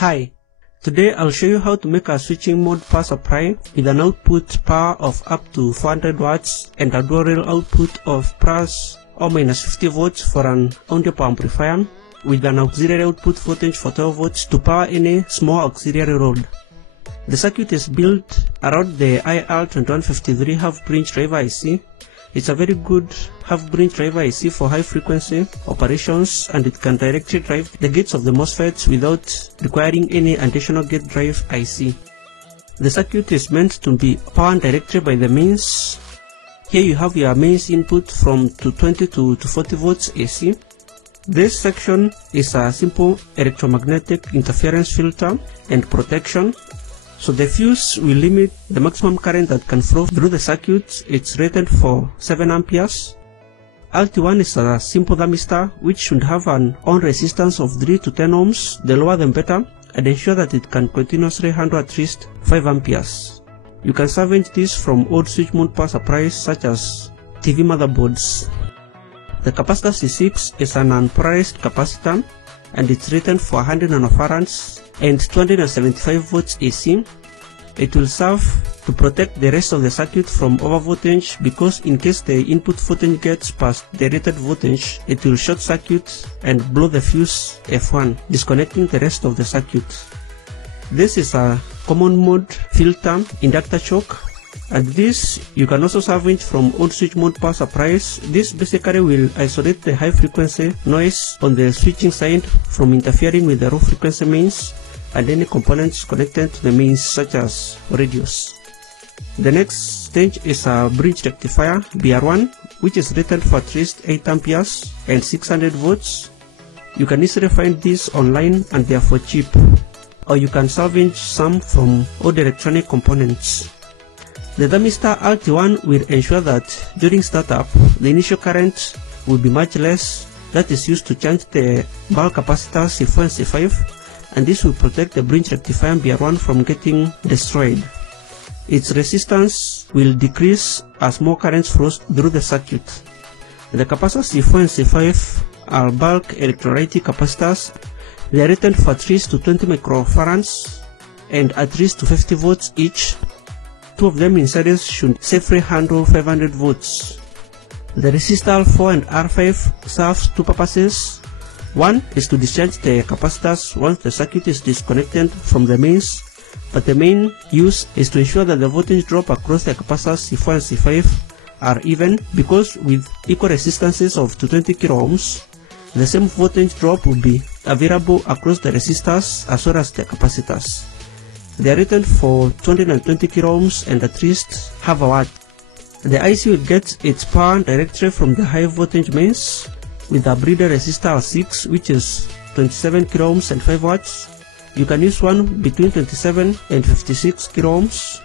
Hi, today I'll show you how to make a switching mode power supply with an output power of up to 400 watts and a dual rail output of plus or minus 50 volts for an audio power amplifier with an auxiliary output voltage for 12 volts to power any small auxiliary load. The circuit is built around the IR2153 half-bridge driver IC. It's a very good half-bridge driver IC for high-frequency operations, and it can directly drive the gates of the MOSFETs without requiring any additional gate drive IC. The circuit is meant to be powered directly by the mains. Here you have your mains input from 220 to 240 volts AC. This section is a simple electromagnetic interference filter and protection. So the fuse will limit the maximum current that can flow through the circuit. It's rated for 7 amperes. LT1 is a simple thermistor which should have an on resistance of 3 to 10 ohms, the lower the better, and ensure that it can continuously handle at least 5 amperes. You can salvage this from old switch mode power supplies such as TV motherboards. The capacitor C6 is an unpolarized capacitor and it's rated for 100 nanofarads and 275 volts AC. It will serve to protect the rest of the circuit from overvoltage, because in case the input voltage gets past the rated voltage, it will short circuit and blow the fuse F1, disconnecting the rest of the circuit. This is a common mode filter inductor choke, and this you can also salvage from old switch mode power supplies. This basically will isolate the high frequency noise on the switching side from interfering with the low frequency mains and any components connected to the mains such as radios. The next stage is a bridge rectifier BR1, which is rated for at least 8 amperes and 600 volts. You can easily find this online and they are for cheap, or you can salvage some from old electronic components. The thermistor LT1 will ensure that during startup, the initial current will be much less. That is used to charge the bulk capacitors C4 and C5, and this will protect the bridge rectifier BR1 from getting destroyed. Its resistance will decrease as more current flows through the circuit. The capacitors C4 and C5 are bulk electrolytic capacitors. They are rated for at least to 20 microfarads and at least to 50 volts each. Two of them in series should safely handle 500 volts. The resistor R4 and R5 serves two purposes. One is to discharge the capacitors once the circuit is disconnected from the mains, but the main use is to ensure that the voltage drop across the capacitors C4 and C5 are even, because with equal resistances of 220 kilo ohms, the same voltage drop will be available across the resistors as well as the capacitors. They are rated for 220 kilo ohms and at least half a watt. The IC will get its power directly from the high voltage mains with a breeder resistor R6, which is 27 kilo ohms and 5 watts. You can use one between 27 and 56 kilo ohms.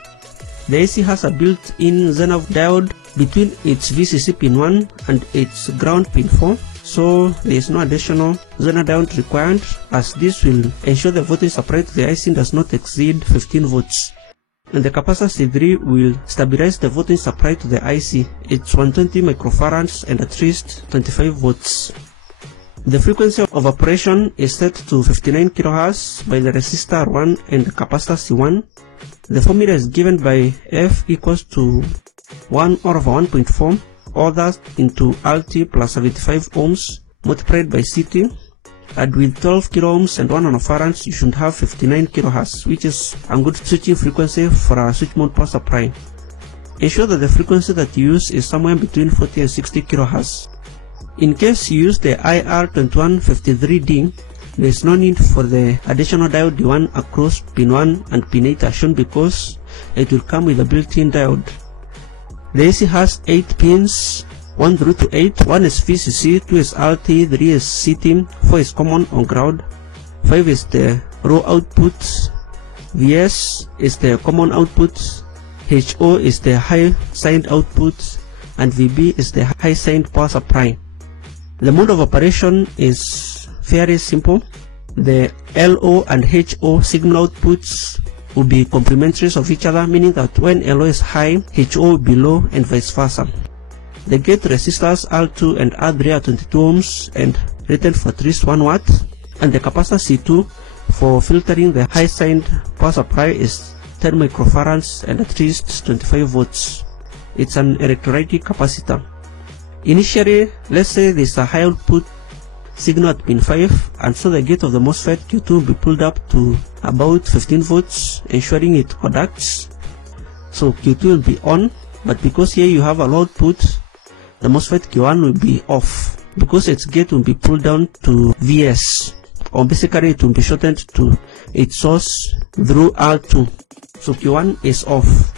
The AC has a built-in Zener diode between its VCC pin 1 and its ground pin 4, so there is no additional Zener diode required, as this will ensure the voltage supply to the IC does not exceed 15 volts. And the capacitor C3 will stabilize the voltage supply to the IC. It's 120 microfarads and at least 25 volts. The frequency of operation is set to 59 kHz by the resistor R1 and the capacitor C1. The formula is given by F equals to 1 over 1.4, all that into RT plus 75 ohms multiplied by CT. And with 12 kilo ohms and 1 nanofarads, you should have 59 kHz, which is a good switching frequency for a switch mode power supply. Ensure that the frequency that you use is somewhere between 40 and 60 kHz. In case you use the IR2153D, there is no need for the additional diode D1 across pin 1 and pin 8 as shown, because it will come with a built-in diode. The AC has 8 pins, 1 through to 8. 1 is VCC, 2 is RT, 3 is CT, 4 is common on ground, 5 is the raw output, VS is the common output, HO is the high signed output, and VB is the high signed power supply. The mode of operation is very simple. The LO and HO signal outputs will be complementary of each other, meaning that when LO is high, HO will be low and vice versa. The gate resistors R2 and R3 are 22 ohms and rated for at least 1 watt, and the capacitor C2 for filtering the high signed power supply is 10 microfarads and at least 25 volts. It's an electrolytic capacitor. Initially, let's say there's a high output signal at pin 5, and so the gate of the MOSFET Q2 will be pulled up to about 15 volts, ensuring it conducts. So Q2 will be on, but because here you have a low output, the MOSFET Q1 will be off, because its gate will be pulled down to Vs, or basically it will be shortened to its source through R2. So Q1 is off.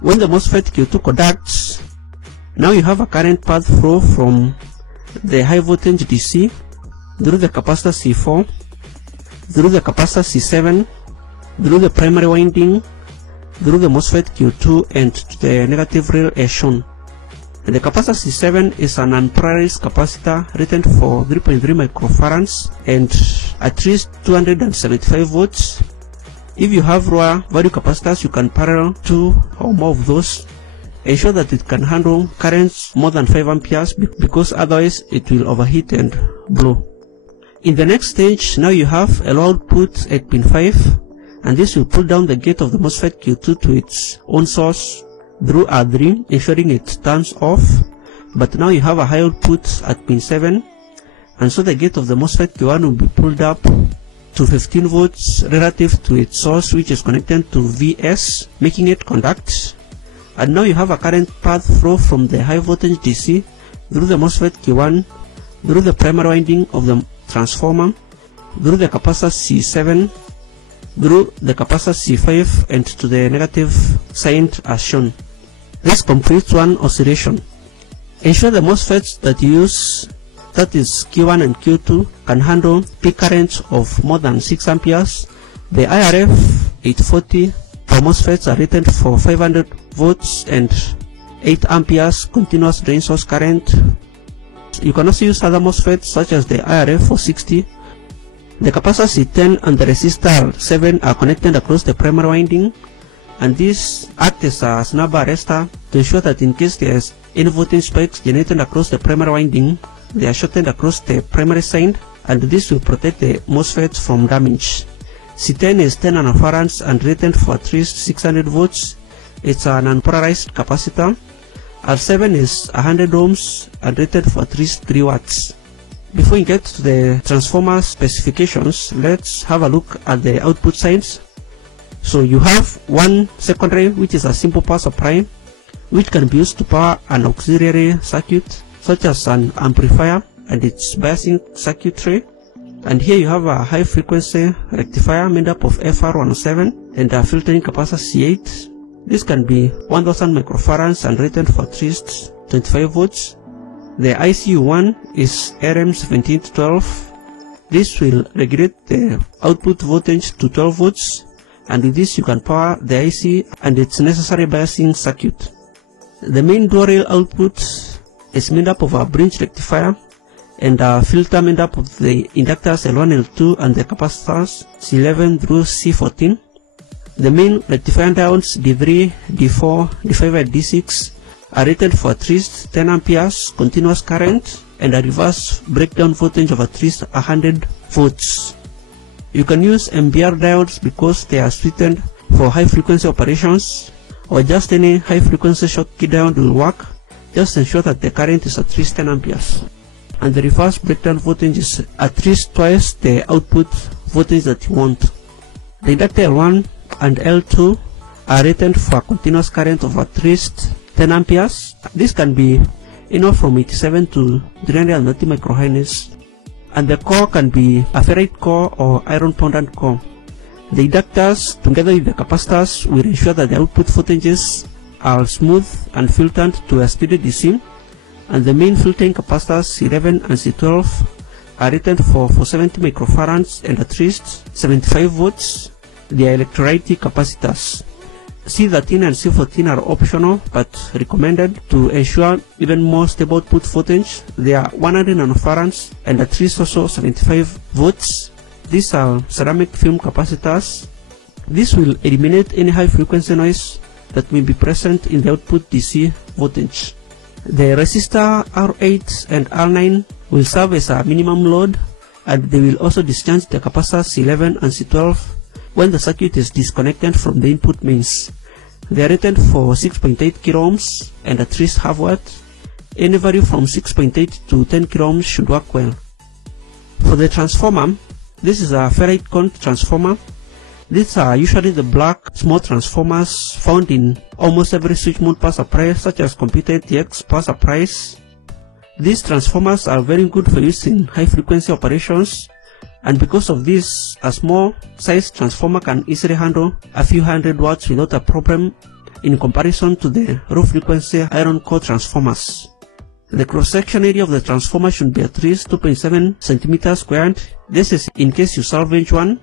When the MOSFET Q2 conducts, now you have a current path flow from the high voltage DC through the capacitor C4, through the capacitor C7, through the primary winding, through the MOSFET Q2 and to the negative rail as shown. And the capacitor C7 is an unpolarized capacitor rated for 3.3 microfarads and at least 275 volts. If you have lower value capacitors, you can parallel 2 or more of those. Ensure that it can handle currents more than 5 amperes because otherwise it will overheat and blow. In the next stage, now you have a low output at pin 5, and this will pull down the gate of the MOSFET Q2 to its own source through R3, ensuring it turns off. But now you have a high output at pin 7, and so the gate of the MOSFET Q1 will be pulled up to 15 volts relative to its source, which is connected to Vs, making it conduct. And now you have a current path flow from the high voltage DC through the MOSFET Q1, through the primary winding of the transformer, through the capacitor C7, through the capacitor C5 and to the negative signed as shown. This completes one oscillation. Ensure the MOSFETs that you use, that is Q1 and Q2, can handle peak currents of more than 6 amperes. The IRF 840 for MOSFETs are rated for 500 volts and 8 amperes continuous drain source current. You can also use other MOSFETs such as the IRF 460. The capacitor C10 and the resistor 7 are connected across the primary winding, and this acts as a snub arrestor to ensure that in case there is any voltage spikes generated across the primary winding, they are shortened across the primary side, and this will protect the MOSFET from damage. C10 is 10 nanofarads and rated for at least 600 volts. It's an unpolarized capacitor. R7 is 100 ohms and rated for at least 3 watts. Before we get to the transformer specifications, let's have a look at the output sides. So you have one secondary, which is a simple power supply, which can be used to power an auxiliary circuit such as an amplifier and its biasing circuitry. And here you have a high frequency rectifier made up of FR107 and a filtering capacitor C8. This can be 1000 microfarads and rated for at least 25 volts. The ICU1 is RM1712. This will regulate the output voltage to 12 volts, and with this you can power the IC and its necessary biasing circuit. The main dual rail output is made up of a bridge rectifier and a filter made up of the inductors L1, L2 and the capacitors C11 through C14. The main rectifier diodes D3, D4, D5 and D6 are rated for at least 10 amperes continuous current and a reverse breakdown voltage of at least 100 volts. You can use MBR diodes because they are suited for high frequency operations, or just any high frequency Schottky diode will work. Just ensure that the current is at least 10 amperes and the reverse breakdown voltage is at least twice the output voltage that you want. The inductor L1 and L2 are rated for a continuous current of at least 10 amperes. This can be from 87 to 330 microhenries, and the core can be a ferrite core or iron pendant core. The inductors together with the capacitors will ensure that the output voltages are smooth and filtered to a steady DC, and the main filtering capacitors C11 and C12 are rated for 470 microfarads and at least 75 volts. They are electrolytic capacitors. C13 and C14 are optional but recommended to ensure even more stable output voltage. They are 100 nanofarads and at least also 75 volts. These are ceramic film capacitors. This will eliminate any high frequency noise that may be present in the output DC voltage. The resistor R8 and R9 will serve as a minimum load and they will also discharge the capacitors C11 and C12 when the circuit is disconnected from the input mains. They are rated for 6.8 kiloohms and at least half watt. Any value from 6.8 to 10 kiloohms should work well. For the transformer, this is a ferrite cone transformer. These are usually the black small transformers found in almost every switch mode power supply, such as computer ATX power supplies. These transformers are very good for use in high frequency operations, and because of this, a small size transformer can easily handle a few hundred watts without a problem in comparison to the low frequency iron core transformers. The cross-section area of the transformer should be at least 2.7 cm squared. This is in case you salvage one.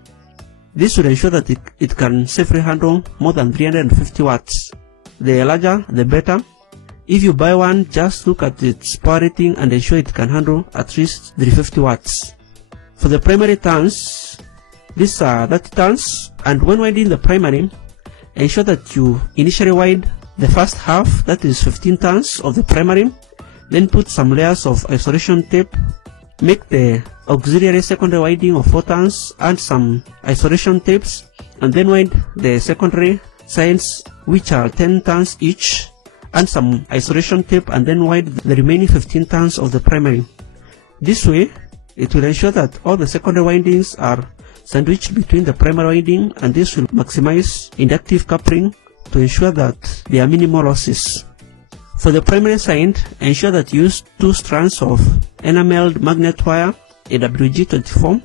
This will ensure that it can safely handle more than 350 watts. The larger, the better. If you buy one, just look at its power rating and ensure it can handle at least 350 watts. For the primary turns, these are 30 turns, and when winding the primary, ensure that you initially wind the first half, that is 15 turns of the primary, then put some layers of isolation tape, make the auxiliary secondary winding of 4 turns and some isolation tapes, and then wind the secondary sides, which are 10 turns each, and some isolation tape, and then wind the remaining 15 turns of the primary. This way, it will ensure that all the secondary windings are sandwiched between the primary winding, and this will maximize inductive coupling to ensure that there are minimal losses. For the primary side, ensure that you use 2 strands of enameled magnet wire AWG24,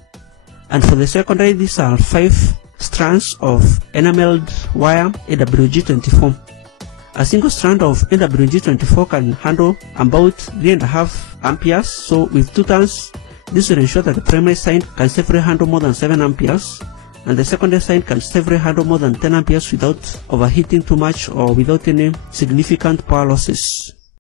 and for the secondary, these are 5 strands of enameled wire AWG24. A single strand of AWG24 can handle about 3.5 amperes, so with 2 turns, this will ensure that the primary side can safely handle more than 7 amperes, and the secondary side can safely handle more than 10 amperes without overheating too much or without any significant power losses.